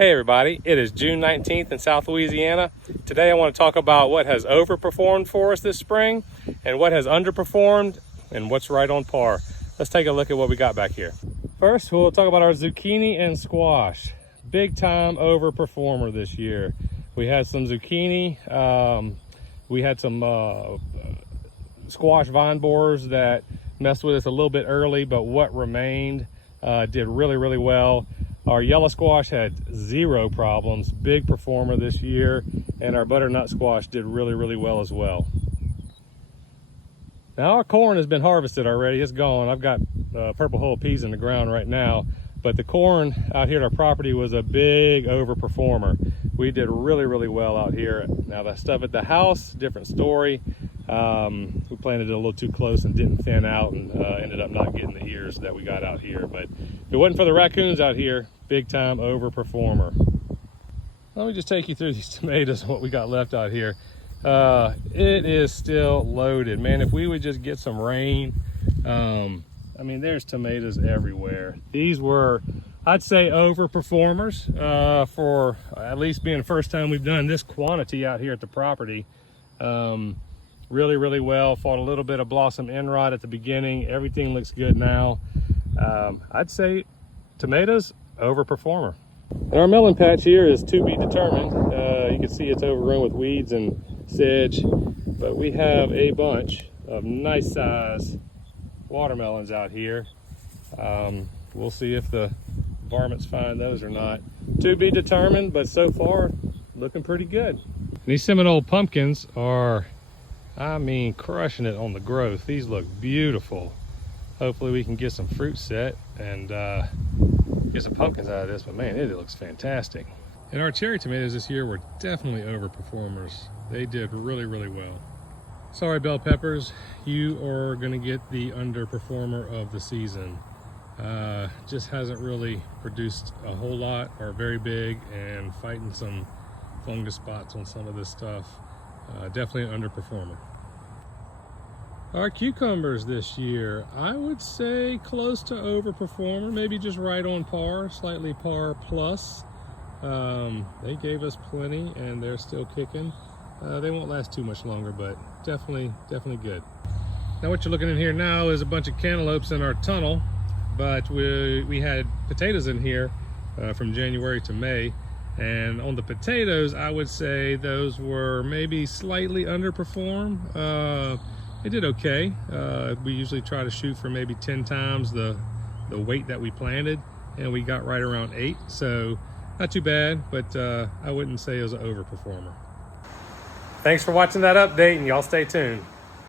Hey everybody, it is June 19th in South Louisiana. Today I want to talk about what has overperformed for us this spring and what has underperformed and what's right on par. Let's take a look at what we got back here. First, we'll talk about our zucchini and squash. Big time overperformer this year. We had some zucchini, we had some squash vine borers that messed with us a little bit early, but what remained did really well. Our yellow squash had zero problems, big performer this year, and our butternut squash did really well as well. Now our corn has been harvested already, it's gone. I've got purple hull peas in the ground right now, but the corn out here at our property was a big overperformer. We did really well out here. Now the stuff at the house, different story. We planted it a little too close and didn't thin out and ended up not getting the ears that we got out here. But if it wasn't for the raccoons out here, big time overperformer. Let me just take you through these tomatoes and what we got left out here. It is still loaded, man. If we would just get some rain, I mean, there's tomatoes everywhere. These were, I'd say, overperformers for at least being the first time we've done this quantity out here at the property. Really well. Fought a little bit of blossom end rot at the beginning. Everything looks good now. I'd say tomatoes, overperformer. And our melon patch here is to be determined. You can see it's overrun with weeds and sedge, but we have a bunch of nice size watermelons out here. We'll see if the varmints find those or not. To be determined, but so far looking pretty good. These Seminole pumpkins are, I mean, crushing it on the growth. These look beautiful. Hopefully we can get some fruit set and get some pumpkins out of this, but man, it looks fantastic. And our cherry tomatoes this year were definitely overperformers. They did really well. Sorry, bell peppers, you are gonna get the underperformer of the season. Just hasn't really produced a whole lot, or very big, and fighting some fungus spots on some of this stuff. Definitely an underperformer. Our cucumbers this year, I would say close to overperformer, maybe just right on par, slightly par plus. They gave us plenty and they're still kicking. They won't last too much longer, but definitely good. Now what you're looking in here now is a bunch of cantaloupes in our tunnel, but we had potatoes in here from January to May. And on the potatoes, I would say those were maybe slightly underperformed. They did okay. We usually try to shoot for maybe 10 times the weight that we planted, and we got right around 8. So not too bad, but I wouldn't say it was an overperformer. Thanks for watching that update, and y'all stay tuned.